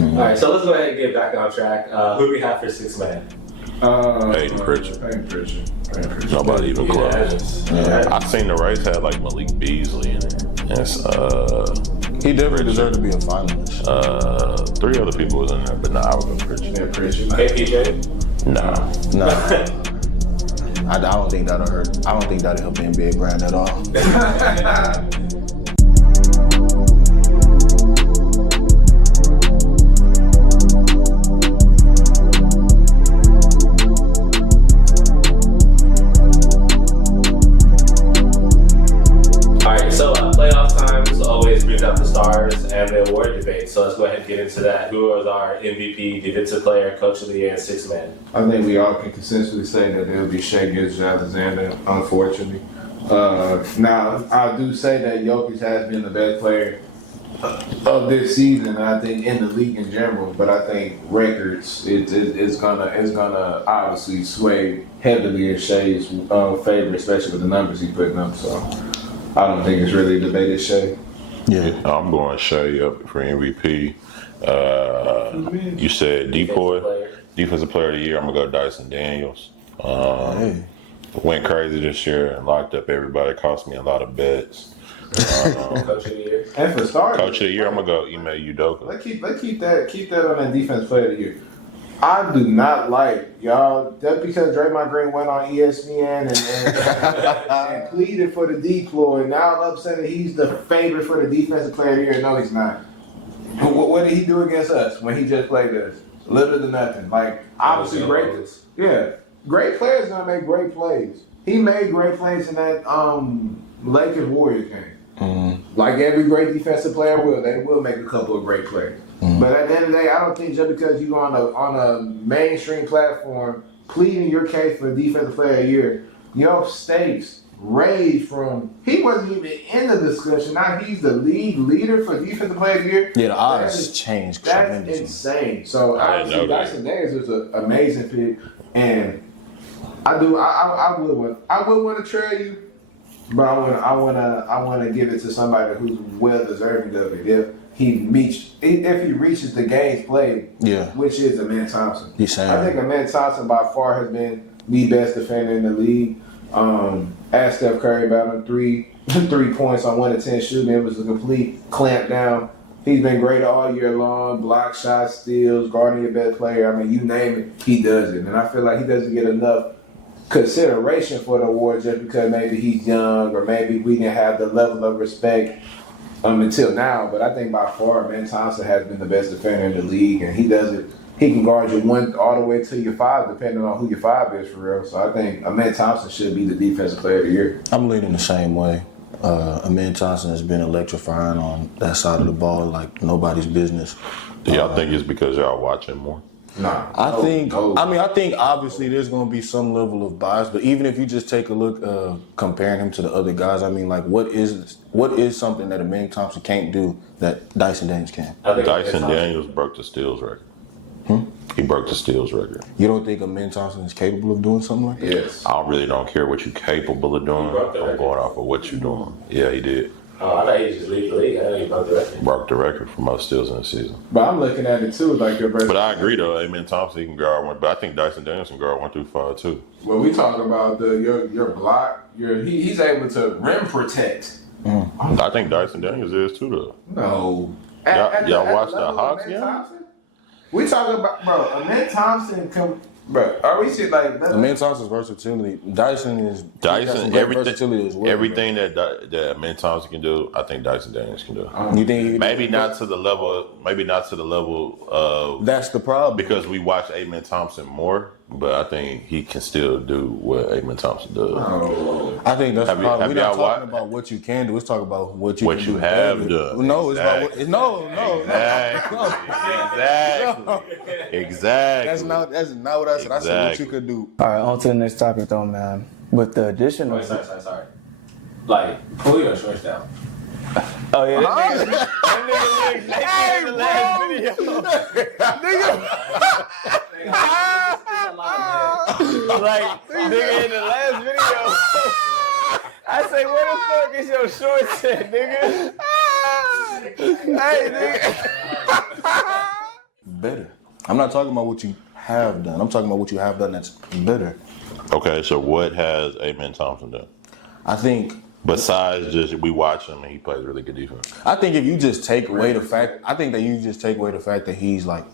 All right, so let's go ahead and get back on track. Who do we have for sixth man? Hayden Pritchard. Nobody even close. I seen the race had like Malik Beasley in it. He definitely deserved to be a finalist. 3 other people was in there, but I would go Pritchard. Yeah, Pritchard. KPJ? Nah. I don't think that'll hurt. I don't think that'll help the NBA brand at all. Playoff time is always brings out the stars and the award debate. So let's go ahead and get into that. Who is our MVP, defensive player, coach of the year, and sixth man? I think we all can consensually say that it'll be Shai Gilgeous-Alexander, unfortunately. Now, I do say that Jokic has been the best player of this season, I think, in the league in general. But I think records, it's gonna obviously sway heavily in Shai's favor, especially with the numbers he's putting up. So I don't think it's really a debate. It's Shai. Yeah, I'm going Shai up for MVP. You said defensive player of the year. I'm gonna go Dyson Daniels. Went crazy this year and locked up everybody. Cost me a lot of bets. Coach of the year. And for starters, Coach of the year, I'm gonna go Ime Udoka. Let's keep that on that defense player of the year. I do not like y'all. That's because Draymond Green went on ESPN and pleaded for the deploy. Now all of a sudden he's the favorite for the defensive player of the year. No, he's not. What did he do against us when he just played us? Little to nothing. Like obviously great. Yeah, great players gonna make great plays. He made great plays in that Lakers Warriors game. Like every great defensive player will, they will make a couple of great plays. But at the end of the day, I don't think just because you go on a mainstream platform pleading your case for defensive player of the year, your stakes raised from he wasn't even in the discussion. Now he's the league leader for defensive player of the year. Yeah, the odds changed tremendously. That's insane. So obviously Dyson Daniels is an amazing pick, and I would want to trail you. But I want to give it to somebody who's well deserving of it. If he reaches the games played, which is Amen Thompson. I think Amen Thompson by far has been the best defender in the league. Asked Steph Curry about him, 3 points on 1 of 10 shooting. It was a complete clamp down. He's been great all year long. Block shots, steals, guarding your best player. I mean, you name it, he does it. And I feel like he doesn't get enough consideration for the award just because maybe he's young or maybe we didn't have the level of respect until now. But I think by far, man, Thompson has been the best defender in the league, and he does it. He can guard you 1 all the way to your 5, depending on who your 5 is for real. So I think Amen Thompson should be the defensive player of the year. I'm leaning the same way. Amen Thompson has been electrifying on that side of the ball like nobody's business. Do y'all think it's because y'all watching more? Nah. I think obviously there's going to be some level of bias, but even if you just take a look comparing him to the other guys, I mean, like what is something that Amen Thompson can't do that Dyson Daniels can? Dyson Daniels broke the steals record. He broke the steals record. You don't think Amen Thompson is capable of doing something like that? Yes. I really don't care what you're capable of doing. I'm going off of what you're doing. Yeah, he did. Oh, I thought he just leave the league. I know he broke the record. Broke the record for most steals in the season. But I'm looking at it too, like your brother. But I agree though. Amen Thompson, he can guard 1, but I think Dyson Daniels can guard 1 through 5 too. Well, we talking about your block. He's able to rim protect. I think Dyson Daniels is too though. No. Y'all watch the Hawks game? We talking about, bro, Amen Thompson are we shit like that? Amen Thompson's versatility. Dyson versatility as well. Everything that Amen Thompson can do, I think Dyson Daniels can do. You think maybe not to the level of that's the problem. Because we watch Amen Thompson more, but I think he can still do what Amen Thompson does. I think that's the problem. We're not talking about what you can do. Let's talk about what you can do. Have done. No, it's exactly. about Exactly. That's not what I said. I said what you could do. All right, on to the next topic though, man. With the addition of Sorry. Like, pull your shorts down. Oh yeah, that nigga looked naked in the last video. Like, nigga in the last video. I say, where the fuck is your shorts at, nigga? Hey, nigga. better. I'm not talking about what you have done. I'm talking about what you have done that's better. Okay, so what has Amen Thompson done? I think besides just we watch him and he plays really good defense. I think if you just take away the fact, that he's like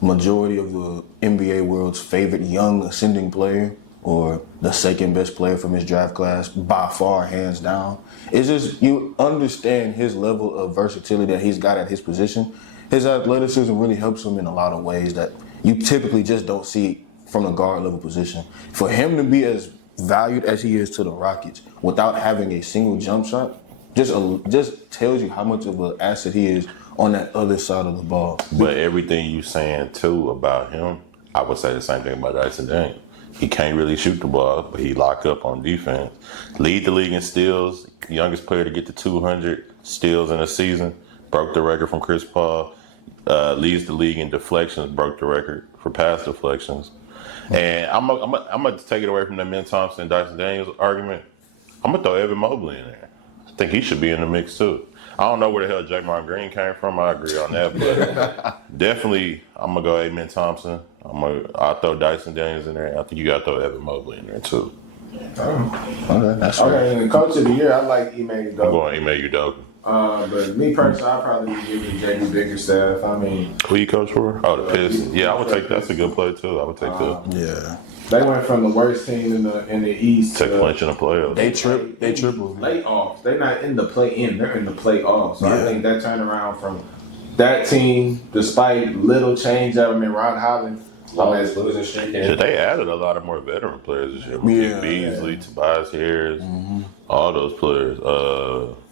majority of the NBA world's favorite young ascending player, or the second best player from his draft class by far, hands down. It's just you understand his level of versatility that he's got at his position. His athleticism really helps him in a lot of ways that you typically just don't see from the guard level position. For him to be as valued as he is to the Rockets without having a single jump shot just tells you how much of an asset he is on that other side of the ball. But everything you saying too about him, I would say the same thing about Dyson Daniels. He can't really shoot the ball, but he lock up on defense. Lead the league in steals, youngest player to get to 200 steals in a season, broke the record from Chris Paul. Leads the league in deflections, broke the record for pass deflections. And I'm gonna take it away from the Ben Thompson and Dyson Daniels argument. I'm gonna throw Evan Mobley in there. I think he should be in the mix too. I don't know where the hell Draymond Green came from. I agree on that, but definitely I'm gonna go Amen Thompson. I'll throw Dyson Daniels in there. I think you gotta throw Evan Mobley in there too. Okay, that's right. Okay, and the coach of the year, I like Ime Udoka. I'm going Ime Udoka. But me personally, I'd probably be giving JD Bickerstaff. I mean, Who you coach for? Oh, the Pistons. Yeah, I would take that's a good play too. I would take that. Yeah. They went from the worst team in the East To clinching the playoffs. They tripled. Playoffs. They're not in the play-in. They're in the playoffs. So Yeah. I think that turnaround from that team, despite little change up, I mean, Ron Holland. Longest losing streak. Yeah, they added a lot of more veteran players this year. Yeah. Beasley, Tobias Harris, all those players.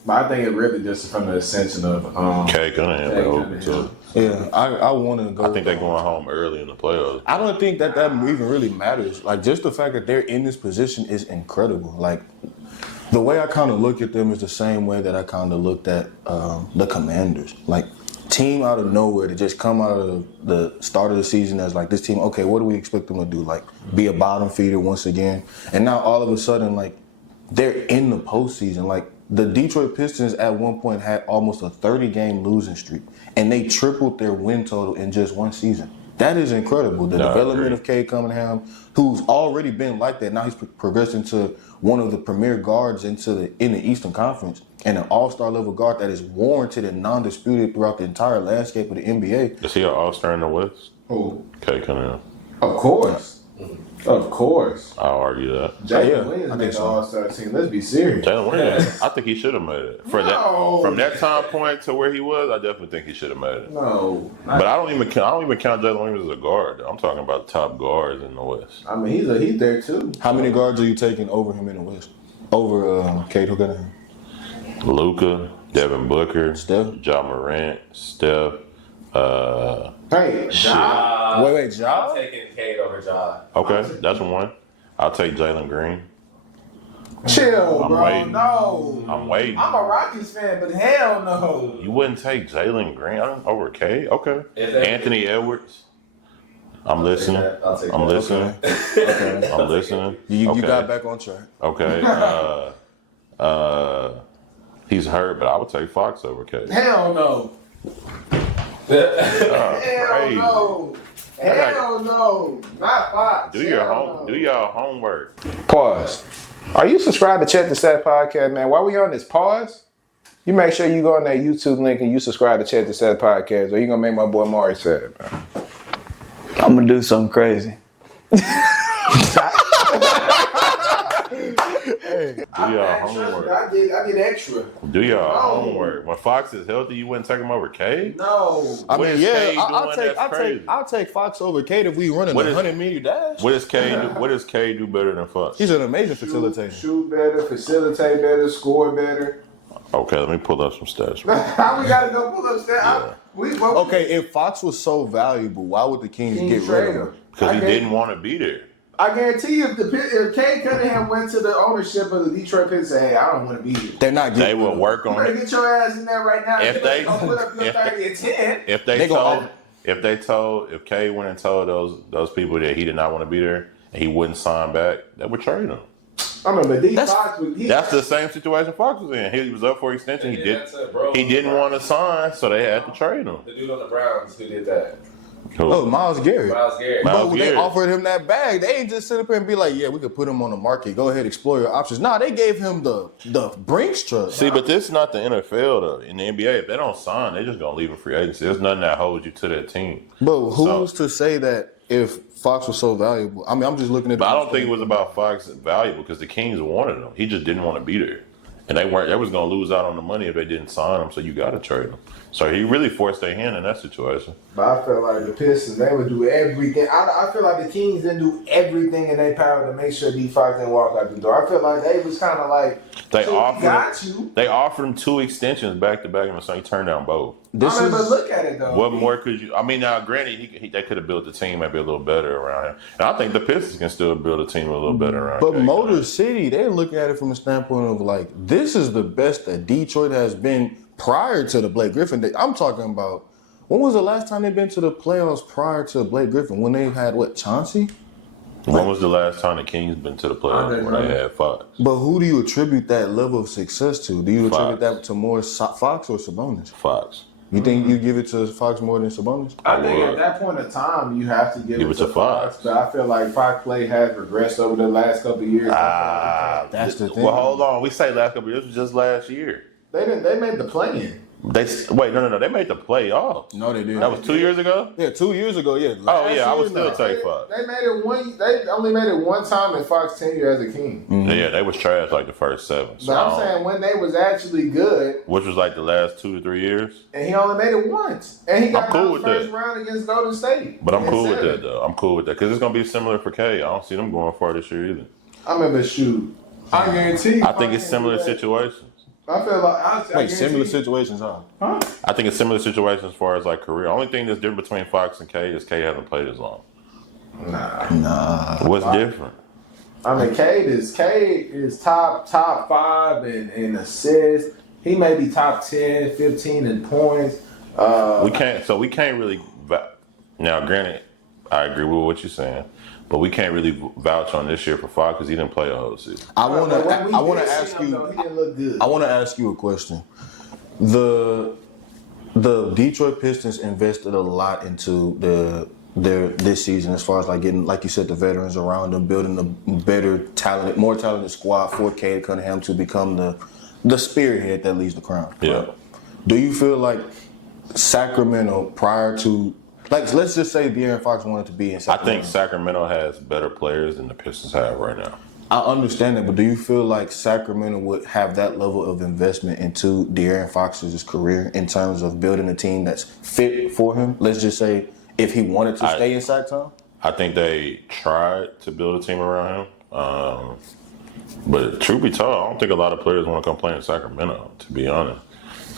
But I think it really just from the ascension of Kay Cunningham. Kay they're open Cunningham. too. Yeah, I want to go. I think they're going home early in the playoffs. I don't think that even really matters. Like, just the fact that they're in this position is incredible. Like, the way I kind of look at them is the same way that I kind of looked at the Commanders. Like, team out of nowhere to just come out of the start of the season as like this team, okay, what do we expect them to do? Like, be a bottom feeder once again. And now all of a sudden, like, they're in the postseason. Like, the Detroit Pistons at one point had almost a 30-game losing streak, and they tripled their win total in just one season. That is incredible. The development of Kay Cunningham, who's already been like that. Now he's progressed into one of the premier guards in the Eastern Conference, and an all-star level guard that is warranted and non-disputed throughout the entire landscape of the NBA. Is he an all-star in the West? Who? Kay Cunningham. Of course. Of course. I'll argue that. Jalen Williams made the All-Star team. Let's be serious. Jalen Williams, I think he should have made it. From that time point to where he was, I definitely think he should have made it. No. But I don't even count Jalen Williams as a guard. I'm talking about top guards in the West. I mean, he's there too. How many guards are you taking over him in the West? Over Kate Cunningham? Luka, Devin Booker, Steph? Ja Morant, Steph. Hey, Ja. Wait, Ja? I'm taking Cade over Ja. Okay, that's one. I'll take Jalen Green. Chill, I'm bro. waiting. No. I'm waiting. I'm a Rockies fan, but hell no. You wouldn't take Jalen Green over K? Okay. Anthony Edwards. I'm listening. I'll take I'm that. listening. Okay. I'm listening. You Okay. got back on track. Okay. He's hurt, but I would take Fox over K. Hell no. Hell no. Hell no. Not Fox. Do your homework. Pause. Are you subscribed to Check the Set Podcast, man? While we on this pause, you make sure you go on that YouTube link and you subscribe to Check the Set Podcast, or you gonna make my boy Maury sad, man. I'm gonna do something crazy. Do your homework. I did extra. Do your homework. When Fox is healthy, you wouldn't take him over K? No. I What mean, is yeah, Cade doing that's crazy? I'll take Fox over Kate if we running What a is- 100-meter dash. What does K do better than Fox? He's an amazing facilitator. Shoot better, facilitate better, score better. Okay, let me pull up some stats. How we gotta go pull up that? Okay, if Fox was so valuable, why would the Kings get rid of him? Because he didn't want to be there. I guarantee you, if Kay Cunningham went to the ownership of the Detroit Pistons and said, hey, I don't want to be here. They're not They getting will rid of him. work You on better it. get your ass in there right now. If they- Don't put up your if 30 and 10. If Kay went and told those people that he did not want to be there and he wouldn't sign back, they would trade him. I mean, but That's- Fox was That's the same situation Fox was in. He was up for extension. He That's it, bro. didn't want to sign, so they had to trade him. The dude on the Browns who did that. Oh, Myles Garrett. Myles Garrett. But Myles when they Garrett. offered him that bag, they ain't just sit up here and be like, yeah, we could put him on the market. Go ahead, explore your options. Nah, they gave him the Brinks truck. See, but this is not the NFL though. In the NBA, if they don't sign, they just gonna leave him free agency. There's nothing that holds you to that team. But who's to say that if Fox was so valuable? I mean, I'm just looking at. But I don't think it was about Fox valuable because the Kings wanted him. He just didn't want to be there, and they weren't. They was gonna lose out on the money if they didn't sign him. So you got to trade him. So he really forced their hand in that situation. But I feel like the Pistons, they would do everything. I feel like the Kings didn't do everything in their power to make sure D Fox didn't walk out the door. I feel like they was kind of like, They so offered. They offered him 2 extensions back to back, and so he turned down both. But look at it though. What more could you? I mean, now granted, they could have built the team maybe a little better around him, and I think the Pistons can still build a team a little better around. But him. Motor City, they're looking at it from a standpoint of like, this is the best that Detroit has been prior to the Blake Griffin day. I'm talking about, when was the last time they've been to the playoffs prior to Blake Griffin? When they had Chauncey? When was the last time the Kings been to the playoffs when they had Fox? But who do you attribute that level of success to? Do you attribute Fox. that to more Fox or Sabonis? Fox. You think you give it to Fox more than Sabonis? I think at that point in time, you have to give it to Fox. But I feel like Fox play has regressed over the last couple of years. That's the thing. Well, hold on. We say last couple of years. This was just last year. They made the play-in. No. They made the playoffs. No, they didn't. That was 2 years ago. Yeah, 2 years ago, yeah. I would still take Fox. They made it one. They only made it one time in Fox tenure as a King. Yeah, they was trash like the first 7. So But I'm saying when they was actually good, which was like the last 2 to 3 years. and he only made it once, and he got I'm cool out with the first that. round against Golden State. But I'm in cool with 7. that though. I'm cool with that because it's gonna be similar for K. I don't see them going far this year either. I remember shoot. I guarantee you. I think it's similar situations. I feel like I Wait, similar guarantee- situations, huh? Huh? I think it's similar situations as far as like career. Only thing that's different between Fox and K is K hasn't played as long. Nah. What's different? I mean, Cade is top 5 in assists. He may be top 10, 15 in points. We can't really. Now, granted, I agree with what you're saying, but we can't really vouch on this year for Fox because he didn't play a whole season. I want But when we to did see ask him, you. though, he didn't look good. I want to ask you a question. The Detroit Pistons invested a lot into their this season as far as like getting, like you said, the veterans around them, building a more talented squad for Cade Cunningham to become the spearhead that leads the crown. Yeah. Do you feel like Sacramento prior to, like, let's just say De'Aaron Fox wanted to be in I Sacramento? think Sacramento has better players than the Pistons have right now. I understand that, but do you feel like Sacramento would have that level of investment into De'Aaron Fox's career in terms of building a team that's fit for him? Let's just say if he wanted to stay in Sac Town? I think they tried to build a team around him. But truth be told, I don't think a lot of players want to come play in Sacramento, to be honest.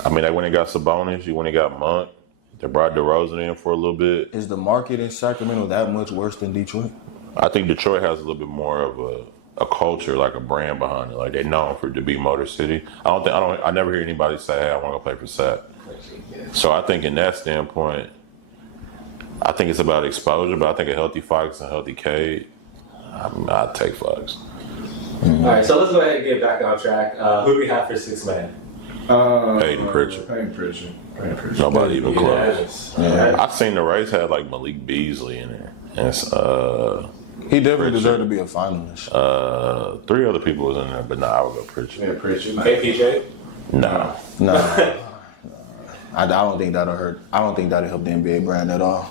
I mean, they went and got Sabonis, you went and got Monk. They brought DeRozan in for a little bit. Is the market in Sacramento that much worse than Detroit? I think Detroit has a little bit more of a culture, like a brand behind it. Like they're known for it to be Motor City. I never hear anybody say, "Hey, I want to go play for Sac." So I think in that standpoint, I think it's about exposure. But I think a healthy Fox and a healthy Cade, I'd take Fox. All right, so let's go ahead and get back on track. Who do we have for 6th man? Peyton Pritchard. Peyton Pritchard. Nobody even close. Yeah. I've seen the race had like Malik Beasley in there. And He definitely deserved to be a finalist. 3 other people was in there, but I would go Pritchard. Yeah, Pritchard. KPJ? No. Nah. I don't think that'll hurt. I don't think that'll help the NBA brand at all.